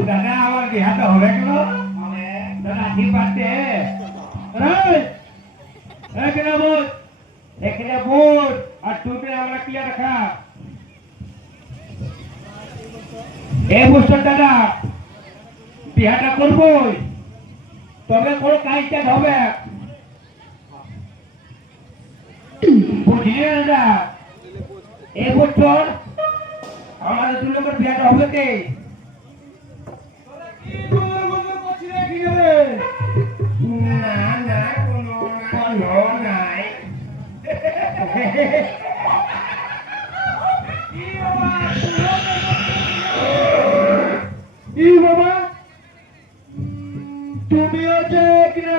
দাদা আমার বিহাটা হবে কেন দাদা ঠিক পাচ্ছে এখানে বোধ আর টুপি আমরা ক্লিয়ার রাখা এই বছর দাদা বিহাটা করবই তবে কোনো কাজটা হবে বুঝলি দাদা এই বছর আমাদের দু লোকের বিহাটা হবে কে না না কোনো নাই বাবা তুমি হচ্ছে কিনা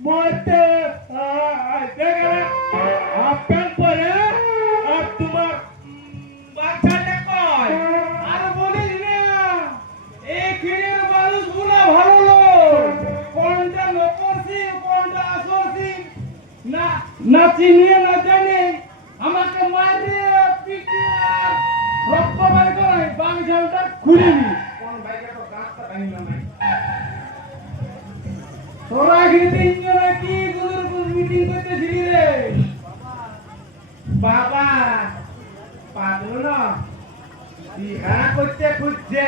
মরতে আপনার পরে আর তোমার বাচ্চাটা কয় আর বলিস না এই খেলের মানুষগুলো ভালো লোক কোনটা লোকরসি কোনটা আসরসি না না চিনিয়ে না জানে আমাকে মারে পিটিয়ে রক্ত বের করে বাং ঝালটা খুলে নি কোন ভাইকে তো গাছটা ভাঙলো না তোরা এখানে তিনজনে কি গুজুর মিটিং করতেছিলি রে বাবা পাগল না বিহা করতে খুঁজছে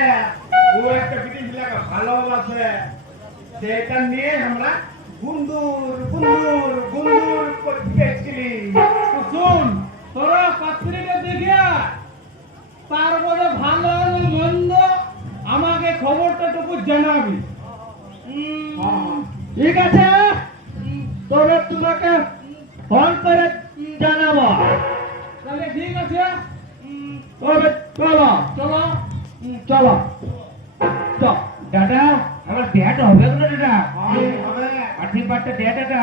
ও একটা বিটিংগুলাকে ভালোবাসে সেটা নিয়ে আমরা গুন্দুর করতেছিলি শুন তোরা পাত্রীকে দেখিয়া তারপরে ভালো মন্দ আমাকে খবরটা টুকু জানাবি ঠিক আছে তবে তোমাকে ফোন করে জানাবো তাহলে ঠিক আছে তবে চলো চলো চলো দাদা আমার ডেট হবে না দাদা হবে আঠি পাটটা ডেট দাদা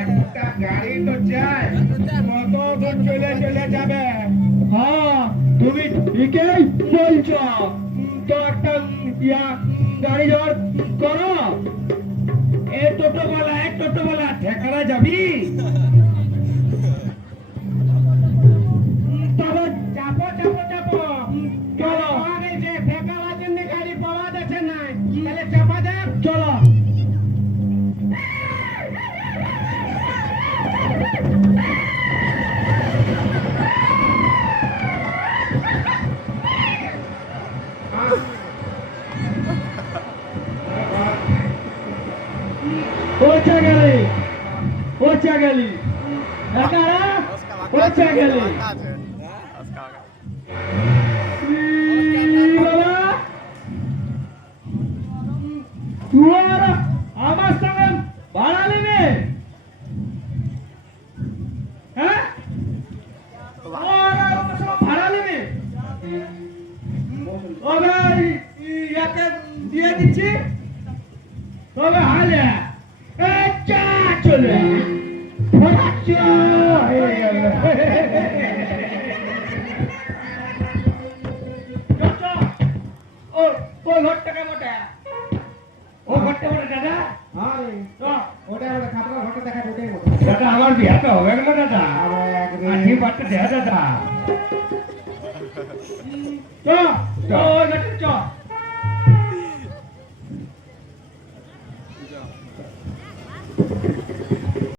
একটা গাড়ি তো যায় কত দূর চলে যাবে হ্যাঁ তুমি ঠিকই বলছো তো একটা গাড়ি জোর করো এই টোটোওয়ালা ঠেকারা যাবি তবে চাপো চলো ঠেকাবার জন্য গাড়ি পাওয়া যাচ্ছে না তাহলে চাপা যাক চলো পৌঁছে গেলি আমার সঙ্গে ভাড়া নেবে হ্যাঁ ভাড়া নেবে দিয়ে দিচ্ছি তবে হালে চলে ঘরটাকে মোটা ও ঘরটা মোটা দাদা দাদা আমার বিয়াটা হবে না দাদা আঠি পাটটা দেয়া দাদা চ